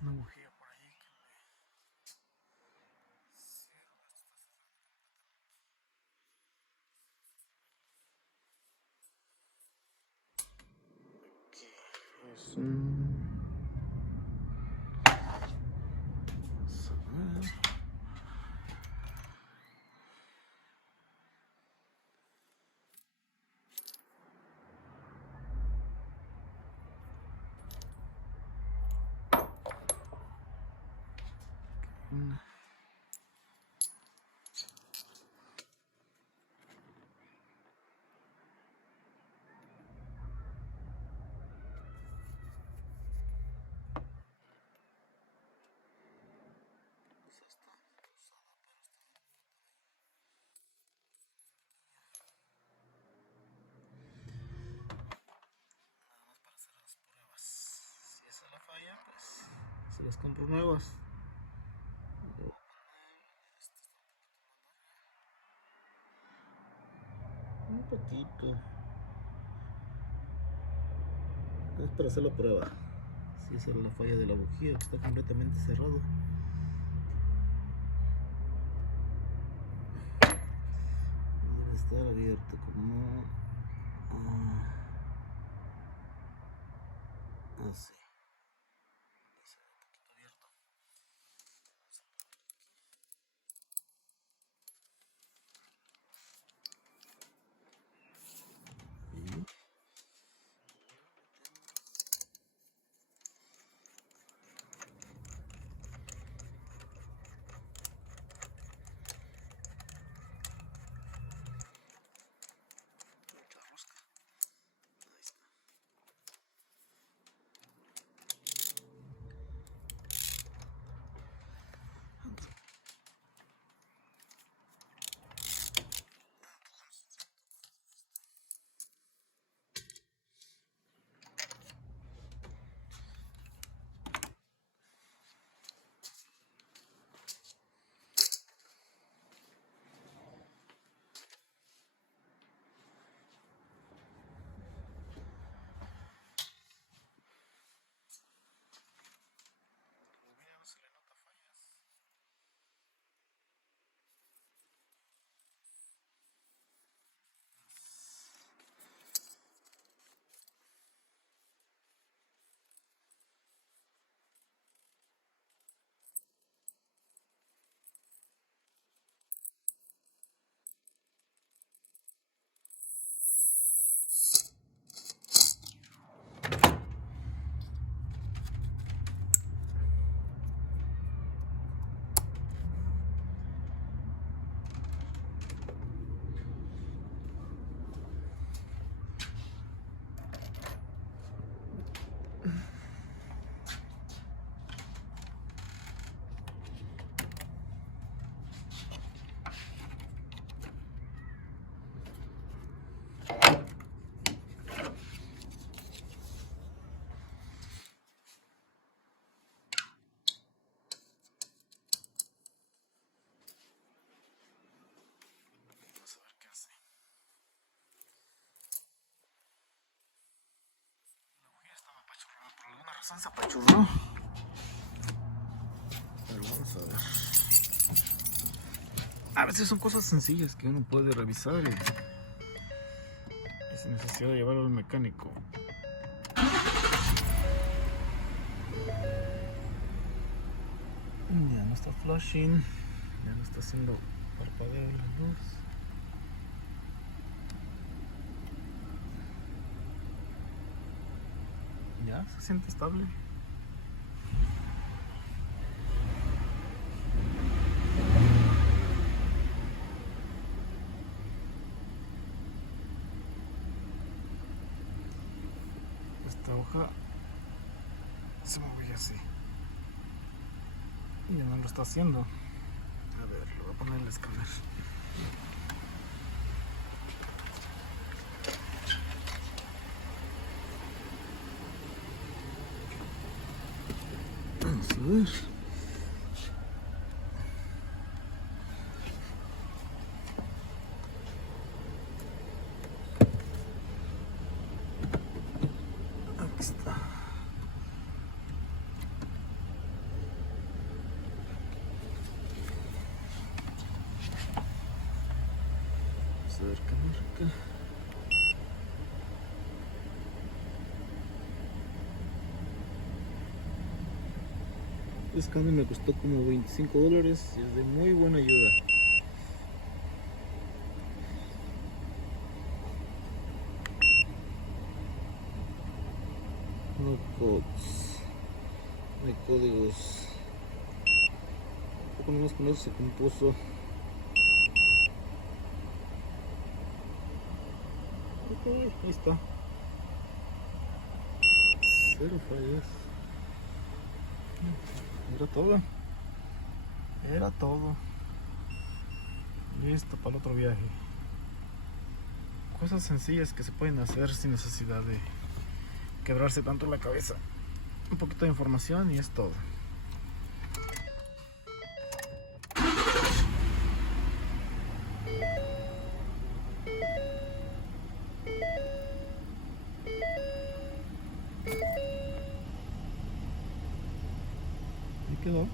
Una bujía por ahí que es un... Vamos a ver. Si esa la falla, pues se las compro nuevas. Un poquito. Es para hacer la prueba. Si esa es la falla de la bujía, que está completamente cerrado. Debe estar abierto como... así. Se apachurró. Pero vamos a ver. A veces son cosas sencillas que uno puede revisar y sin necesidad de llevarlo al mecánico. Ya no está flashing, ya no está haciendo parpadeo la luz. Ya se siente estable. Esta hoja se movía así y ya no lo está haciendo. A ver, le voy a poner el escáner. Vamos a ver. Aquí está. marca. Este cambio me costó como $25 y es de muy buena ayuda. No codes, no hay códigos. Poco nomás con eso se compuso. Ok, ahí está. Cero fallas. Era todo. Era todo. Listo para el otro viaje. Cosas sencillas que se pueden hacer sin necesidad de quebrarse tanto la cabeza. Un poquito de información y es todo. Ahí quedó.